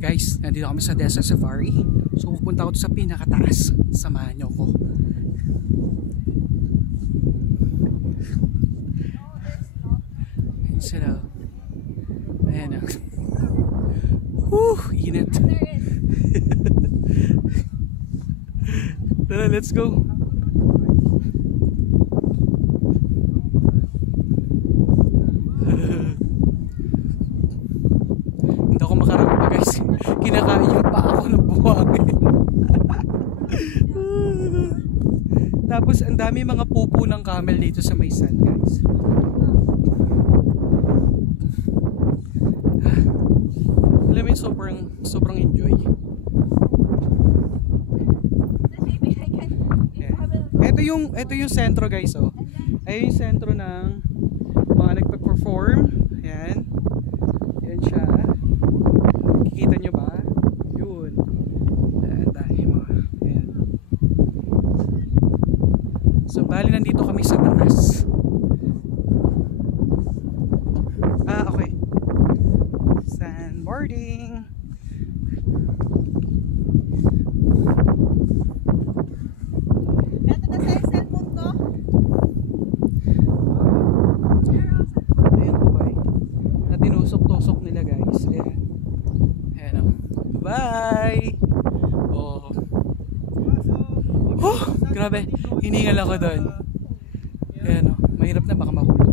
Guys, nandito kami sa Desa Safari. So pupunta ako sa pinakataas. Samahan nyo ko. Sila. Ayan na. Init. Tara, let's go. Hindi ako makarama guys. Kinakain yung pa ako ng buwangin. Tapos ang dami mga pupo ng camel dito sa may sand guys. Alam mo yung sobrang enjoy. Ito yung sentro guys, oh. Ayun yung sentro ng mga nagpa-perform. Ayan. Ayan siya. Kikita nyo ba? Yun. Ayan, dahil mga ayan. So bali nandito kami sa taas. Okay. Sandboarding. Tinusok-tusok nila guys. Ayan. Ayan o. Bye! Oh, grabe. Hiningal ako doon. Ayan o. Mahirap na, baka mahulog.